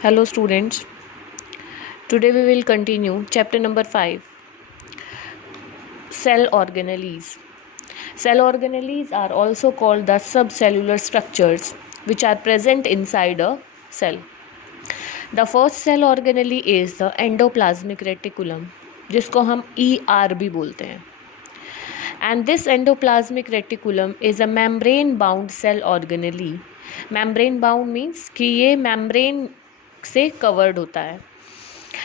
Hello students, today we will continue chapter number 5, cell organelles. Cell organelles are also called the subcellular structures which are present inside a cell. The first cell organelle is the endoplasmic reticulum, जिसको हम ER भी बोलते हैं. And this endoplasmic reticulum is a membrane bound cell organelle. Membrane bound means कि ये membrane से covered होता है.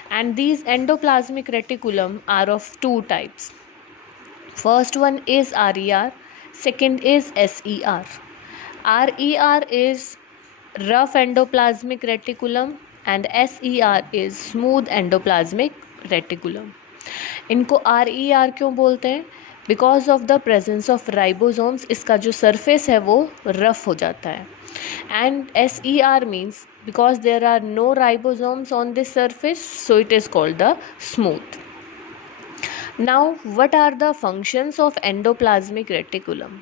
And these endoplasmic reticulum are of two types. First one is RER, second is SER. RER is rough endoplasmic reticulum and SER is smooth endoplasmic reticulum. इनको RER क्यों बोलते हैं? Because of the presence of ribosomes इसका जो surface है वो rough हो जाता है. And SER means because there are no ribosomes on this surface, so it is called the smooth. Now what are the functions of endoplasmic reticulum?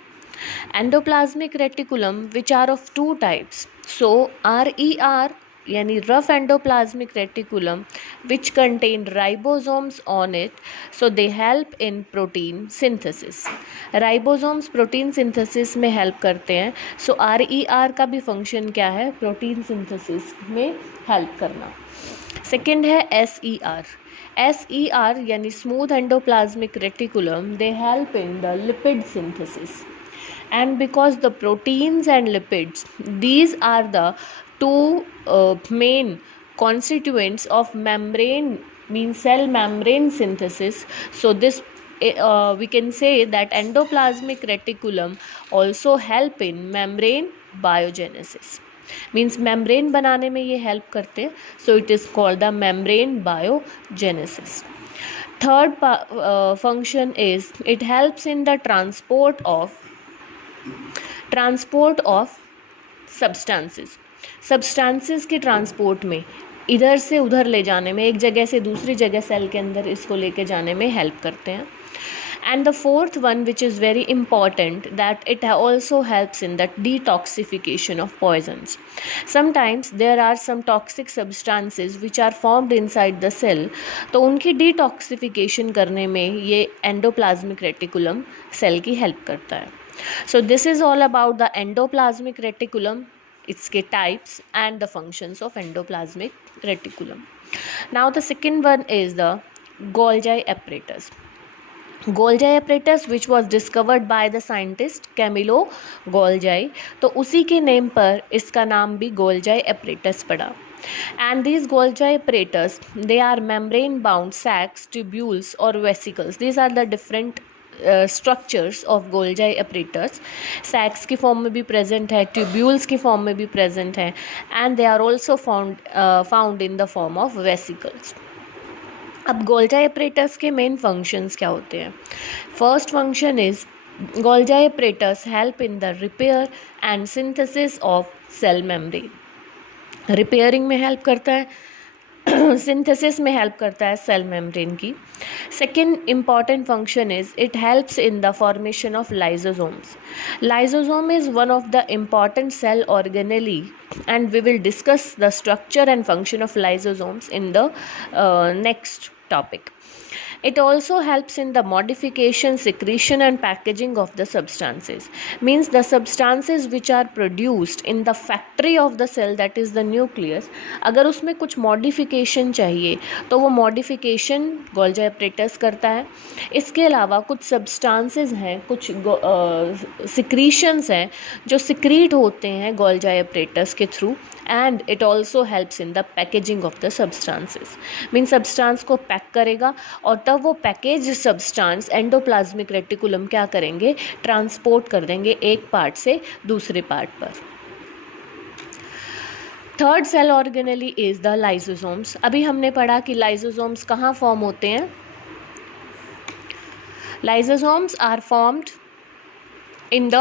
Endoplasmic reticulum which are of two types. So RER यानी rough endoplasmic reticulum which contain ribosomes on it, so they help in protein synthesis. Ribosomes protein synthesis में help करते हैं. So RER का भी function क्या है? Protein synthesis में help करना. Second है SER. SER यानी smooth endoplasmic reticulum, they help in the lipid synthesis. And because the proteins and lipids, these are the two main constituents of membrane, means cell membrane synthesis. So this we can say that endoplasmic reticulum also help in membrane biogenesis. Means membrane बनाने में ये help करते हैं. सो it is called the membrane biogenesis. Third function is it helps in the transport of substances के transport में, इधर से उधर ले जाने में, एक जगह से दूसरी जगह सेल के अंदर इसको लेके जाने में हेल्प करते हैं. And the fourth one, which is very important, that it also helps in the detoxification of poisons. Sometimes there are some toxic substances which are formed inside the cell, तो उनकी detoxification करने में ये endoplasmic reticulum cell की help करता है. So this is all about the endoplasmic reticulum, its types and the functions of endoplasmic reticulum. Now the second one is the Golgi apparatus. Golgi apparatus which was discovered by the scientist Camillo Golgi, तो उसी के name पर इसका नाम भी Golgi apparatus पड़ा. And these Golgi apparatus, they are membrane bound sacs, tubules or vesicles. These are the different structures of Golgi apparatus. sacs की form में भी present है, tubules की फॉर्म में भी present है, and they are also found in the form of vesicles. अब Golgi apparatus के मेन फंक्शंस क्या होते हैं? First function is Golgi apparatus help in the repair and synthesis of cell membrane. Repairing में help करता है, synthesis में help करता है सेल मेम्ब्रेन की. Second important function is it helps in the formation of lysosomes. Lysosome is one of the important cell organelle and we will discuss the structure and function of lysosomes in the next topic. It also helps in the modification, secretion and packaging of the substances. Means the substances which are produced in the factory of the cell, that is the nucleus, अगर उसमें कुछ modification चाहिए तो वो modification Golgi apparatus करता है. इसके अलावा कुछ substances हैं, कुछ secretions हैं जो secrete होते हैं Golgi apparatus के through, and it also helps in the packaging of the substances. Means substance को pack करेगा और तब वो पैकेज सब्सटेंस एंडोप्लाज्मिक रेटिकुलम क्या करेंगे? ट्रांसपोर्ट कर देंगे एक पार्ट से दूसरे पार्ट पर. Third cell organelle is the lysosomes. अभी हमने पढ़ा कि लाइसोसोम्स कहाँ फॉर्म होते हैं. Lysosomes are formed in the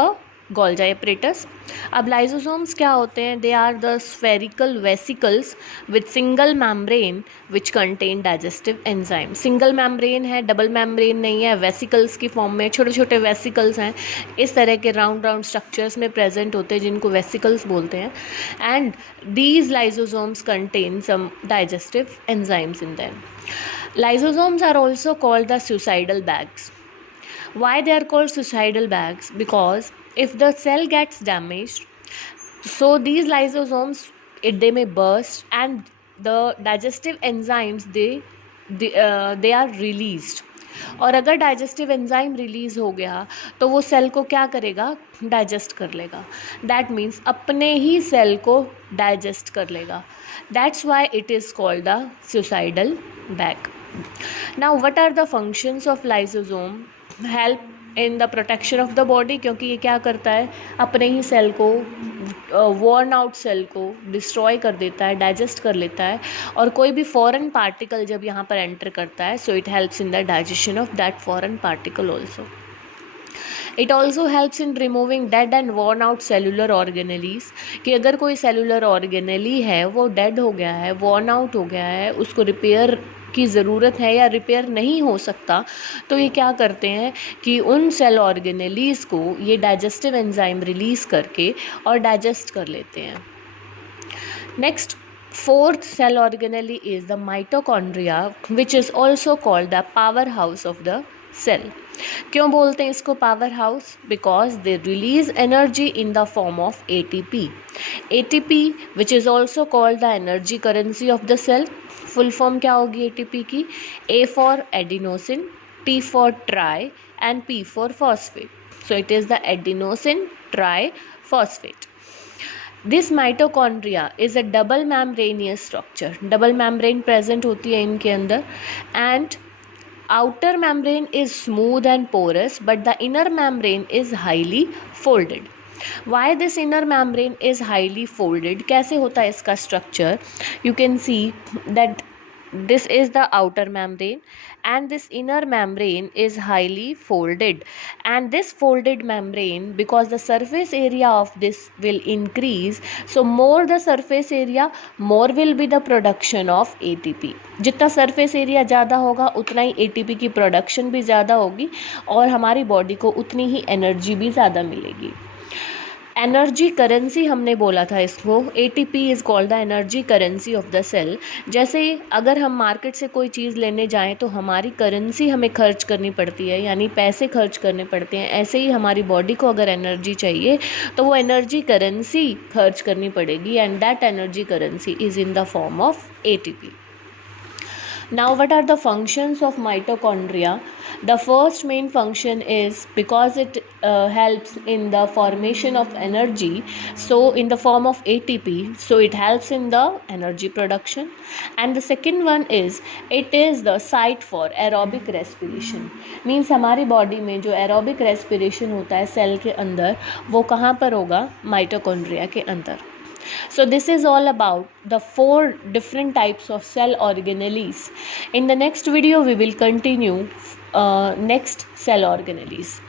Golgi apparatus. अब लाइसोसोम्स क्या होते हैं? They are the spherical vesicles with single membrane which contain digestive enzyme. Single membrane है, डबल मेम्ब्रेन नहीं है, वेसिकल्स की फॉर्म में छोटे छोटे वेसिकल्स हैं, इस तरह के राउंड राउंड स्ट्रक्चर्स में प्रेजेंट होते हैं जिनको वेसिकल्स बोलते हैं। And these lysosomes contain some digestive enzymes in them. Lysosomes are also called the suicidal bags. Why they are called suicidal bags? Because if the cell gets damaged, so these lysosomes they may burst and the digestive enzymes they are released. और अगर digestive enzyme release हो गया तो वो cell को क्या करेगा? Digest कर लेगा। दैट मीन्स अपने ही सेल को डाइजेस्ट कर लेगा। That's why it is called the suicidal bag. Now what are the functions of lysosome? Help in the protection of the body, क्योंकि ये क्या करता है? अपने ही सेल को, worn out सेल को डिस्ट्रॉय कर देता है, डाइजेस्ट कर लेता है। और कोई भी फॉरेन पार्टिकल जब यहाँ पर एंटर करता है, so it helps in the digestion of that foreign particle also. It also helps in removing dead and worn out cellular organelles, कि अगर कोई सेलुलर ऑर्गेनली है वो डेड हो गया है, वॉर्न आउट हो गया है, उसको रिपेयर की ज़रूरत है या रिपेयर नहीं हो सकता, तो ये क्या करते हैं कि उन सेल ऑर्गेनलीज को ये डाइजेस्टिव एंजाइम रिलीज़ करके और डाइजेस्ट कर लेते हैं। Next, fourth cell organelle is the mitochondria, which is also called the powerhouse of the cell. क्यों बोलते हैं इसको power house? Because they release energy in the form of ATP। ATP which is also called the energy currency of the cell. Full form क्या होगी ATP की? A for adenosine, T for tri and P for phosphate. So it is the adenosine tri phosphate. This mitochondria is a double membranous structure. Double membrane present होती है इनके अंदर, and outer membrane is smooth and porous, but the inner membrane is highly folded. Why this inner membrane is highly folded? कैसे होता है इसका structure? You can see that this is the outer membrane and this inner membrane is highly folded, and this folded membrane, because the surface area of this will increase, so more the surface area, more will be the production of ATP. जितना surface area ज़्यादा होगा उतना ही ATP की production भी ज़्यादा होगी और हमारी बॉडी को उतनी ही एनर्जी भी ज़्यादा मिलेगी। एनर्जी करेंसी हमने बोला था इसको, ATP is called the energy currency of the cell. जैसे अगर हम मार्केट से कोई चीज़ लेने जाएं तो हमारी करेंसी हमें खर्च करनी पड़ती है, यानी पैसे खर्च करने पड़ते हैं, ऐसे ही हमारी बॉडी को अगर एनर्जी चाहिए तो वो एनर्जी करेंसी खर्च करनी पड़ेगी, and that energy currency is in the form of ATP. Now what are the functions of mitochondria? The first main function is, because it helps in the formation of energy, so in the form of ATP, so it helps in the energy production. And the second one is, it is the site for aerobic respiration. Means हमारी body में जो aerobic respiration होता है cell के अंदर, वो कहाँ पर होगा? माइटोकॉन्ड्रिया के अंदर. So this is all about the 4 different types of cell organelles. In the next video we will continue next cell organelles.